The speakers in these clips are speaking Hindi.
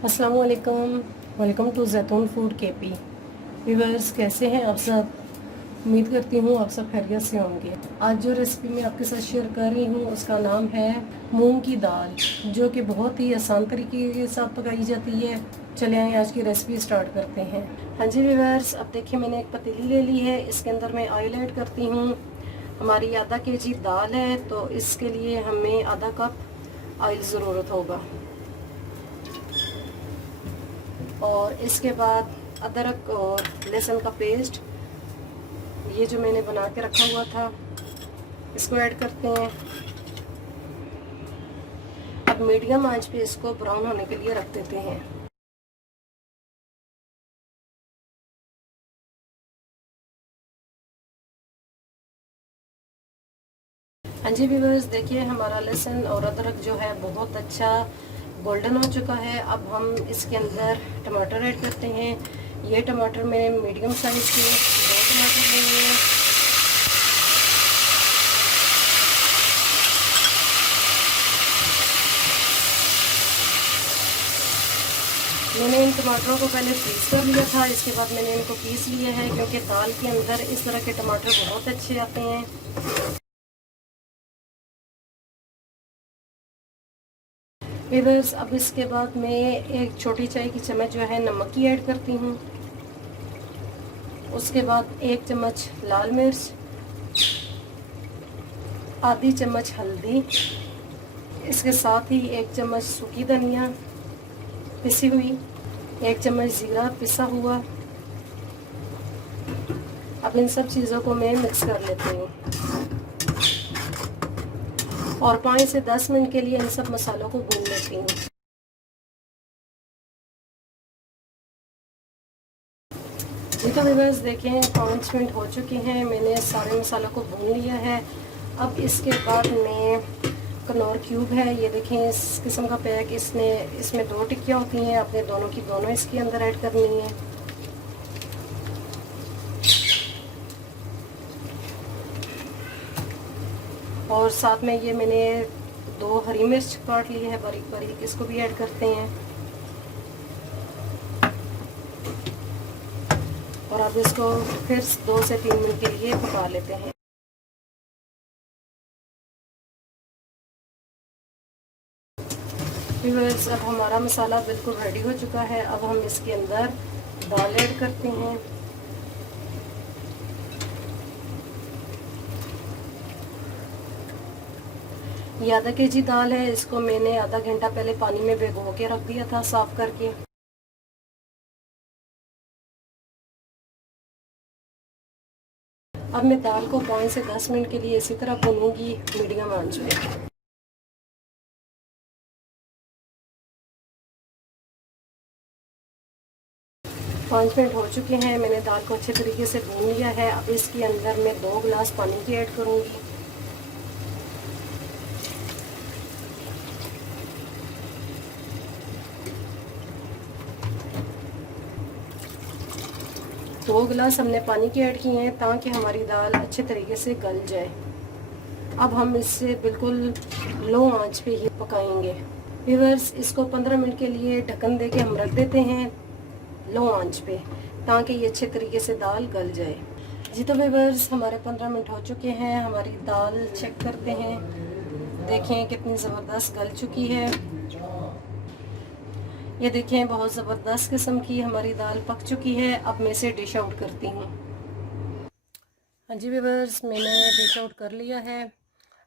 अस्सलाम वालेकुम, वेलकम टू जैतून फूड केपी। व्यूअर्स, कैसे हैं आप सब? उम्मीद करती हूँ आप सब खैरियत से होंगे। आज जो रेसिपी मैं आपके साथ शेयर कर रही हूँ उसका नाम है मूंग की दाल, जो कि बहुत ही आसान तरीके के साथ पकाई जाती है। चले आए आज की रेसिपी स्टार्ट करते हैं। हाँ जी व्यूअर्स, अब देखिए मैंने एक पतीली ले ली है। इसके अंदर मैं ऑयल ऐड करती हूँ। हमारी आधा केजी दाल है तो इसके लिए हमें आधा कप ऑयल ज़रूरत होगा। और इसके बाद अदरक और लहसुन का पेस्ट, ये जो मैंने बना के रखा हुआ था, इसको ऐड करते हैं। अब मीडियम आंच पे इसको ब्राउन होने के लिए रख देते हैं। हाँ जी व्यूअर्स, देखिए हमारा लहसुन और अदरक जो है बहुत अच्छा गोल्डन हो चुका है। अब हम इसके अंदर टमाटर ऐड करते हैं। ये टमाटर मैंने मीडियम साइज के 2 टमाटर लिए हैं। मैंने इन टमाटरों को पहले पीस कर लिया था, इसके बाद मैंने इनको पीस लिया है क्योंकि दाल के अंदर इस तरह के टमाटर बहुत अच्छे आते हैं। व्यूअर्स, अब इसके बाद मैं एक छोटी चाय की चम्मच जो है नमक की ऐड करती हूँ। उसके बाद 1 चम्मच लाल मिर्च, आधी चम्मच हल्दी, इसके साथ ही 1 चम्मच सूखी धनिया पिसी हुई, 1 चम्मच जीरा पिसा हुआ। अब इन सब चीज़ों को मैं मिक्स कर लेती हूँ और 5 से 10 मिनट के लिए इन सब मसालों को भून लेती हूँ। जी तो व्यूअर्स, देखें 5 मिनट हो चुके हैं, मैंने सारे मसालों को भून लिया है। अब इसके बाद मैं कनौर क्यूब है, ये देखें इस किस्म का पैक, इसमें 2 टिक्कियाँ होती हैं, आपने दोनों की दोनों इसके अंदर ऐड करनी है। और साथ में ये मैंने 2 हरी मिर्च काट ली है बारीक बारीक, इसको भी ऐड करते हैं। और अब इसको फिर 2 से 3 मिनट के लिए पका लेते हैं। व्यूअर्स, अब हमारा मसाला बिल्कुल रेडी हो चुका है। अब हम इसके अंदर दाल ऐड करते हैं। ये आधा केजी दाल है, इसको मैंने आधा घंटा पहले पानी में भिगो के रख दिया था साफ करके। अब मैं दाल को 5 से 10 मिनट के लिए इसी तरह भूनूंगी मीडियम आंच पे। 5 मिनट हो चुके हैं, मैंने दाल को अच्छे तरीके से भून लिया है। अब इसके अंदर मैं 2 गिलास पानी की ऐड करूंगी। दो गिलास हमने पानी के ऐड किए हैं ताकि हमारी दाल अच्छे तरीके से गल जाए। अब हम इससे बिल्कुल लो आंच पे ही पकाएंगे। व्यूअर्स, इसको 15 मिनट के लिए ढक्कन दे के हम रख देते हैं लो आंच पे, ताकि ये अच्छे तरीके से दाल गल जाए। जी तो व्यूअर्स, हमारे 15 मिनट हो चुके हैं। हमारी दाल चेक करते हैं, देखें कितनी ज़बरदस्त गल चुकी है। ये देखें बहुत ज़बरदस्त किस्म की हमारी दाल पक चुकी है। अब मैं इसे डिश आउट करती हूँ। हाँ जी व्यूअर्स, मैंने डिश आउट कर लिया है।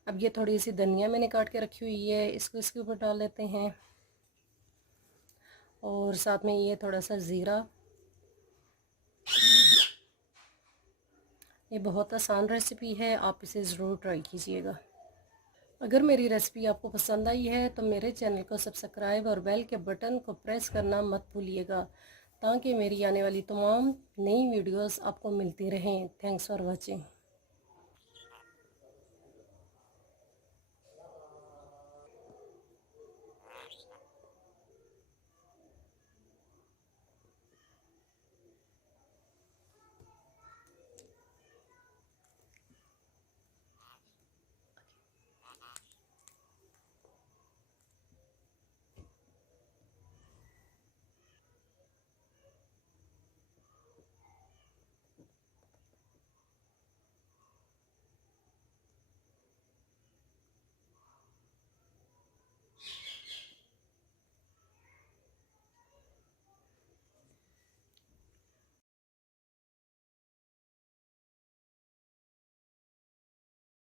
अब ये थोड़ी सी धनिया मैंने काट के रखी हुई है, इसको इसके ऊपर डाल लेते हैं। और साथ में ये थोड़ा सा ज़ीरा। ये बहुत आसान रेसिपी है, आप इसे ज़रूर ट्राई कीजिएगा। अगर मेरी रेसिपी आपको पसंद आई है तो मेरे चैनल को सब्सक्राइब और बेल के बटन को प्रेस करना मत भूलिएगा, ताकि मेरी आने वाली तमाम नई वीडियोस आपको मिलती रहें। Thanks for watching.